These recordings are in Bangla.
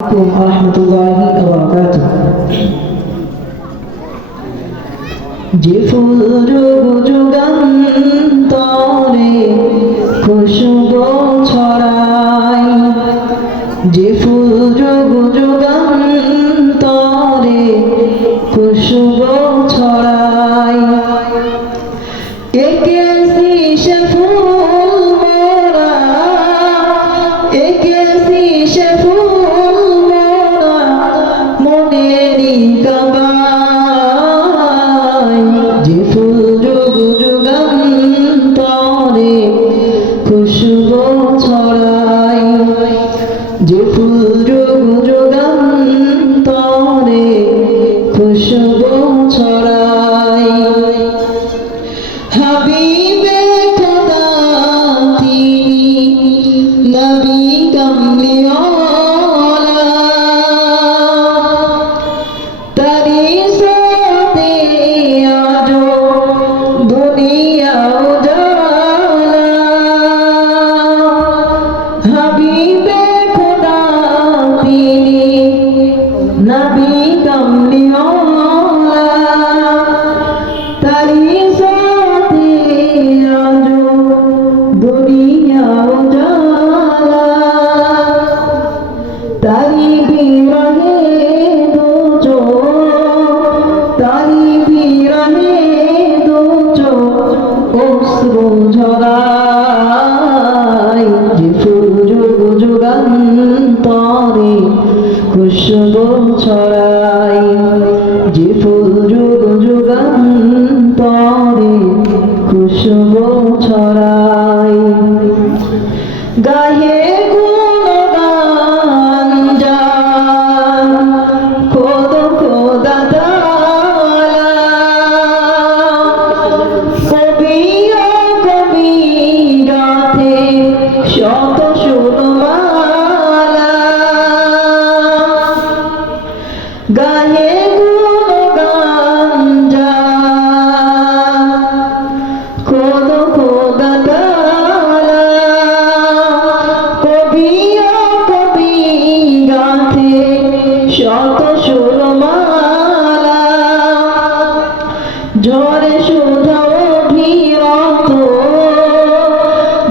রহমতুল্লাহি ওয়া বারাকাতুহু। যে ফুল যুগান্তরে খুশবু ছড়ায়, যে ফুল যুগান্তরে খুশবু ছড়ায়, এঁকেছি সে ফুল মোরা, এঁকেছি সে ফুল মোরা মনেরই কাবায়। যে ফুল যুগান্তরে খুশবু ছড়ায়, যে ফুল যুগান্তরে খুশবু ছড়ায়। হাবিবে খোদা তিনি নবী কামলিওয়ালা, তারি সাথে আজো দুনিয়া উজালা। হাবিবে খোদা তিনি নবী কামলিওয়ালা, তারি তারি বিরহে দো চোখ, তারি বিরহে দো চোখ অশ্রু ঝরায়। যে ফুল যুগান্তরে খুশবু ছড়ায়, যে ফুল যুগান্তরে খুশবু ছড়ায়। গায়ে গুণগান যার খোদা খোদা তাআলা, কবি ও কবি গাথে শত সুরমালা। গায়ে গুণগান যার খোদা খোদা তাআলা, কবি ও কবি গাথে শত সুরমালা। ঝরে সুধা অভিরত,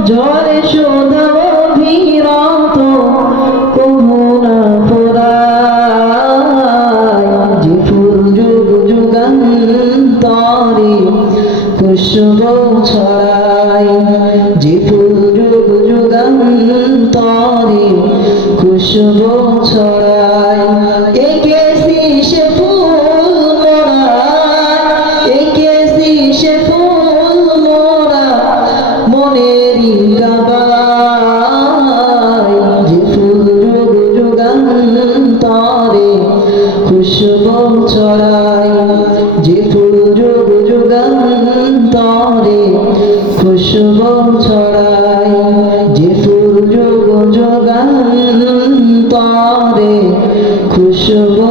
ঝরে সুধা অভিরত কহুনা ফুরায়। যে ফুল যুগান্তরে খুশবু ছড়ায়, যে ফুল যুগান্তরে খুশবু ছড়ায়। এঁকেছি সে ফুল মোরা, এঁকেছি সে ফুল মোরা মনেরই কাবায়। যে ফুল যুগান্তরে খুশবু ছড়ায়, যে ফুল যুগান্তরে খুশবু ছড়ায়, যে ফুল যুগান্তরে খুশবু